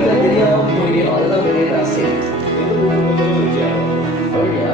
வீட்டில் தெரியாம போயிடும். அதுதான் பெரிய ராசி. அப்படியா?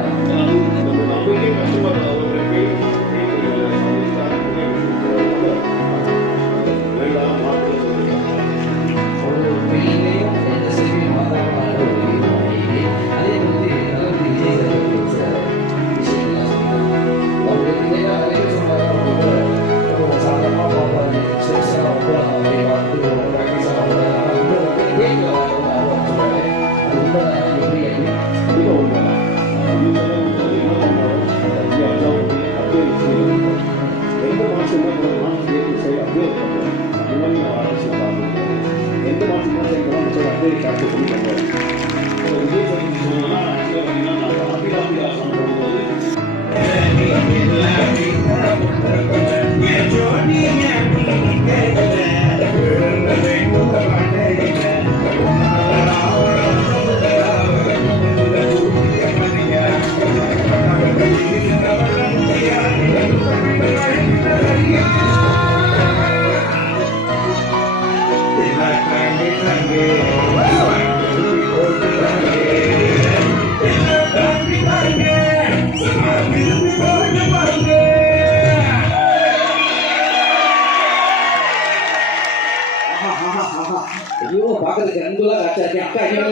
ஐயோ பாக்கிறதுக்கு ரெண்டுலா காட்சி அக்கா என்ன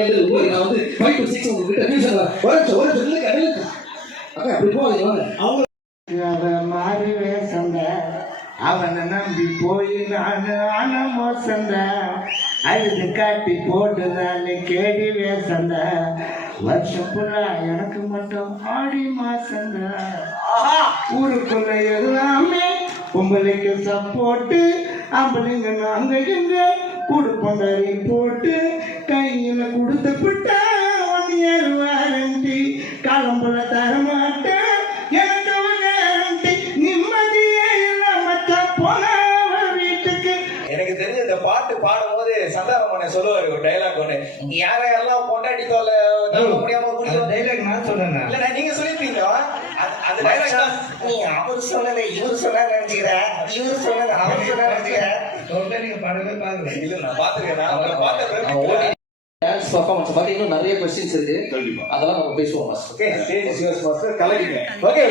நான் வந்து 5 to 6 உங்ககிட்ட டியூஷன் ஒரு சொல்ல கடல அக்கா அப்படி போவாங்க அவங்க மாறிவே சந்த அவனை நம்பி போய் நான் ஆனமோ சந்த அழுது காட்டி போட்டுதான் கேடிவே சந்த வருஷம் புறா எனக்கு மட்டும் ஆடி மாசந்த ஊருக்குள்ள எல்லாமே பொம்பளைக்கு சப்போட்டு ஆம்பளைங்க நாங்க எங்க கூடு பொண்டாரி போட்டு கையில கொடுத்து விட்டா 1 year வாரண்டி காலம்புல தரமாட்டேன் எனக்கு கேரண்டி நிம்மதியே இல்லாம போன வீட்டுக்கு. எனக்கு தெரிஞ்ச இந்த பாட்டு பாடும் போது சந்தானமான சொல்லுவாரு ஒரு டைலாக் ஒண்ணு, யாரெல்லாம் பொண்டாட்டி தோல முடியாம டைலாக் நான் சொன்னேன் இல்ல நீங்க சொல்லிருப்பீங்க. அந்த டைலாக் தான் நீ அவர் சொன்னதை இவர் சொன்னா நினைச்சுக்கிற, இவர் சொன்னதை அவர் சொன்னா நினைச்சுக்கிற. நீங்க பாடவே பாருங்க. இல்ல நான் பாத்துருக்கேன், நான் பாத்த டான்ஸ் பர்ஃபார்மன்ஸ் பத்தி இன்னும் நிறைய क्वेश्चंस இருக்கு. அதெல்லாம் நம்ம பேசுவோம். Okay, stage is yours master. கலக்கிங்க. ஓகே.